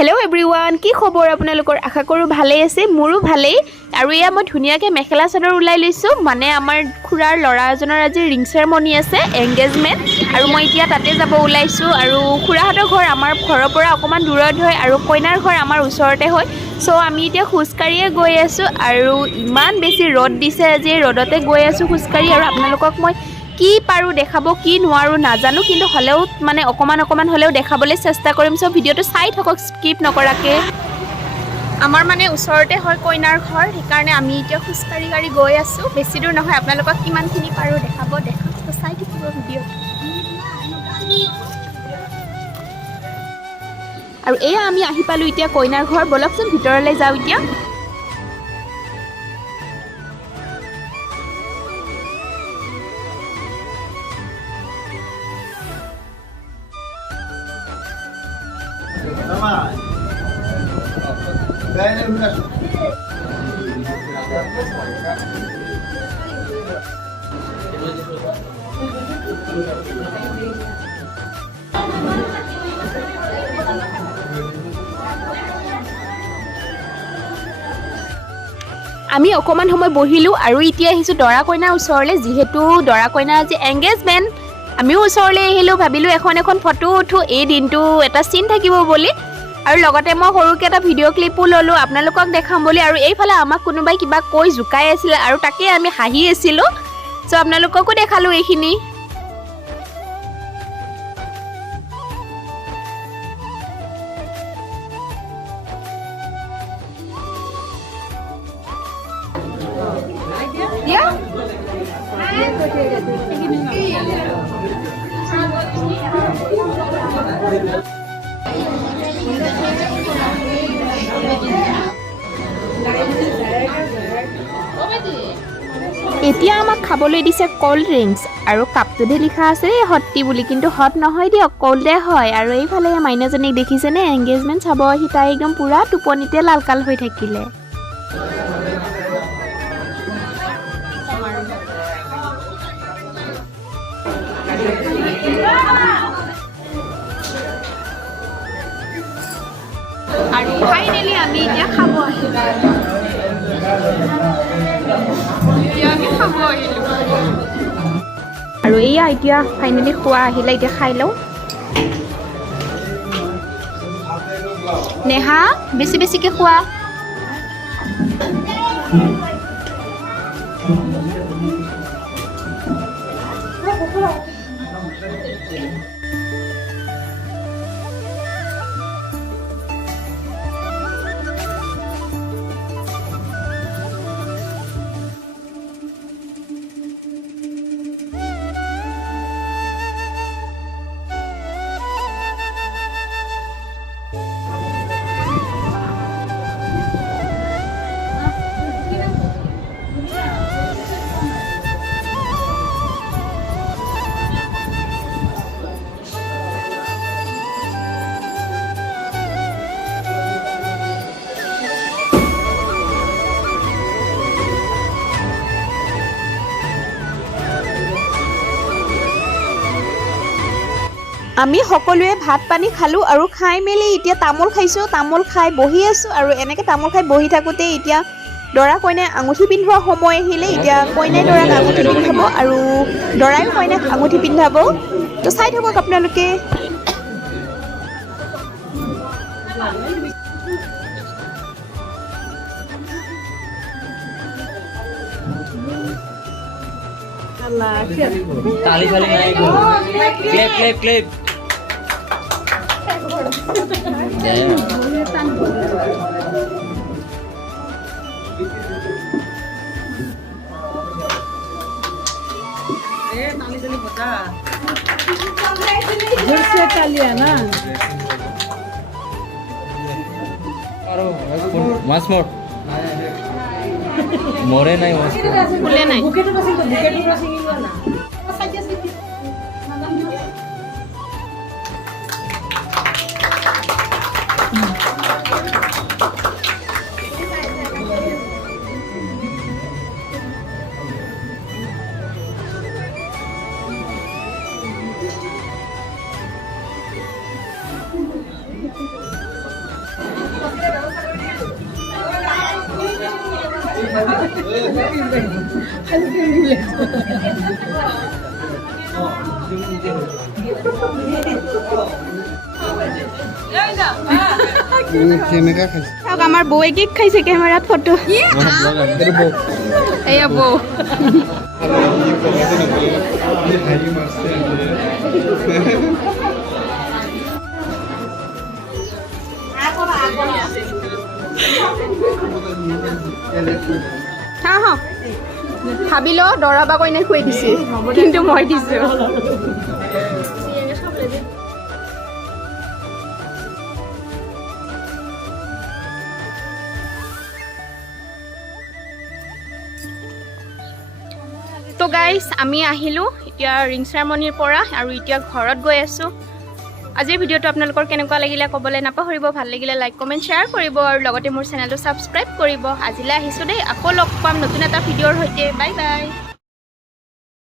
hello everyone की खबर आपनालोकर आशा करूँ भाले आछे मोरो भालेई आरु या मैं धुनियाके मेखेला चादर उलाई लैसो माने आमार खुरार लड़ा एजনৰ আজি रिंग सेरेमनी आछे एंगेजमेंट आरु मैं इतिया ताते जाब उलाइसो आरु खुराहতৰ घर आमार घৰৰ পৰা অকমান দূৰত হয় आरु কইনাৰ घर आमार ওচৰতে হয় सो आमी इतिया खुजकारिয়ে गई आछो आरु इमान बेसी रद दिसे আজি रदते गई आछो खुजकारि आरु आपनालोকক मैं কি পাৰো দেখাব কি নোৱাৰো নাজানো কিন্তু হলেও মানে অকমান হলেও দেখাবলৈ চেষ্টা কৰিম সব ভিডিওটো চাই থাকক স্কিপ নকৰাকে আমাৰ মানে ওচৰতে হয় কইনাৰ ঘৰ সেইকাৰণে আমি এতিয়া খুচকাৰি গাড়ী গৈ আছো বেছি দূৰ নহয় আপোনালোকক কিমানখিনি পাৰো দেখাব তো চাই থাকিব ভিডিও আৰু এয়া আমি আহি পালো এতিয়া কইনাৰ ঘৰ বলকচোন ভিতৰলৈ যাও এতিয়া আমি অকমান সময় বহিলো আৰু এতিয়া আহিছো দৰা কইনাৰ ওচৰলৈ যেহেতু দৰা কইনাৰ আজি এংগেজমেন্ট আমিও ওচৰলৈ আহিলো ভাবিলো এখন ফটো উঠো এই দিনটো এটা সিন থাকিব বুলি আৰু লগতে মই সৰুকে এটা ভিডিও ক্লিপও ললো আপোনালোকক দেখাম বুলি আৰু এইফালে আমাক কোনোবাই কিবা কৈ জুকাই আছিল আৰু তাকে আমি হাঁহি আছিলো সো আপোনালোককো দেখালো এইখিনি এতিয়া আমাক খাবলৈ দিছে কোল্ড ড্ৰিংকস আৰু কাপটোতে লিখা আছে হটটি বুলি কিন্তু হট নহয় দিয়ক কোল্ডে হয় আৰু এইফালে মাইনাজনীক দেখিছেনে এংগেজমেন্ট চাব আহি তাই একদম পুৰা টোপনিতে লালকাল হৈ থাকিলে আৰু ফাইনালি আমি এতিয়া খাব আহিলো আৰু এয়া এতিয়া ফাইনালি খোৱা আহিলে এতিয়া খাই লওঁ নেহা বেছিকে খোৱা আমি সকলোৱে ভাত পানী খালো আৰু খাই মেলি এতিয়া তামোল খাইছো তামোল খাই বহি আছো আৰু এনেকৈ তামোল খাই বহি থাকোতে এতিয়া দৰা কইনাই আঙুঠি পিন্ধোৱা সময় আহিলে এতিয়া কইনাই দৰাক আঙুঠি পিন্ধাব আৰু দৰাই কইনাক আঙুঠি পিন্ধাব তো চাই থাকক আপোনালোকে ताली खाली नहीं को क्लिप जोर से तालिया ना once more मोरे नहीं ফুলে নাই बुके तो सिंगिल ना কেনেকা খাইছে চাওক আমাৰ বৌয়ে কেক খাইছে কেমেৰাত ফটো এয়া বৌ হা হা ভাবি ল দৰা বা কইনাক খুৱাই দিছে কিন্তু মই দিছো তো গাইজ আমি আহিলোঁ এতিয়া ৰিং চেৰেমনিৰ পৰা আৰু এতিয়া ঘৰত গৈ আছোঁ আজিৰ ভিডিঅ'টো আপোনালোকৰ কেনেকুৱা লাগিলে ক'বলৈ নাপাহৰিব ভাল লাগিলে লাইক কমেণ্ট শ্বেয়াৰ কৰিব আৰু লগতে মোৰ চেনেলটো ছাবস্ক্ৰাইব কৰিব আজিলৈ আহিছোঁ দেই আকৌ লগ পাম নতুন এটা ভিডিঅ'ৰ সৈতে বাই বাই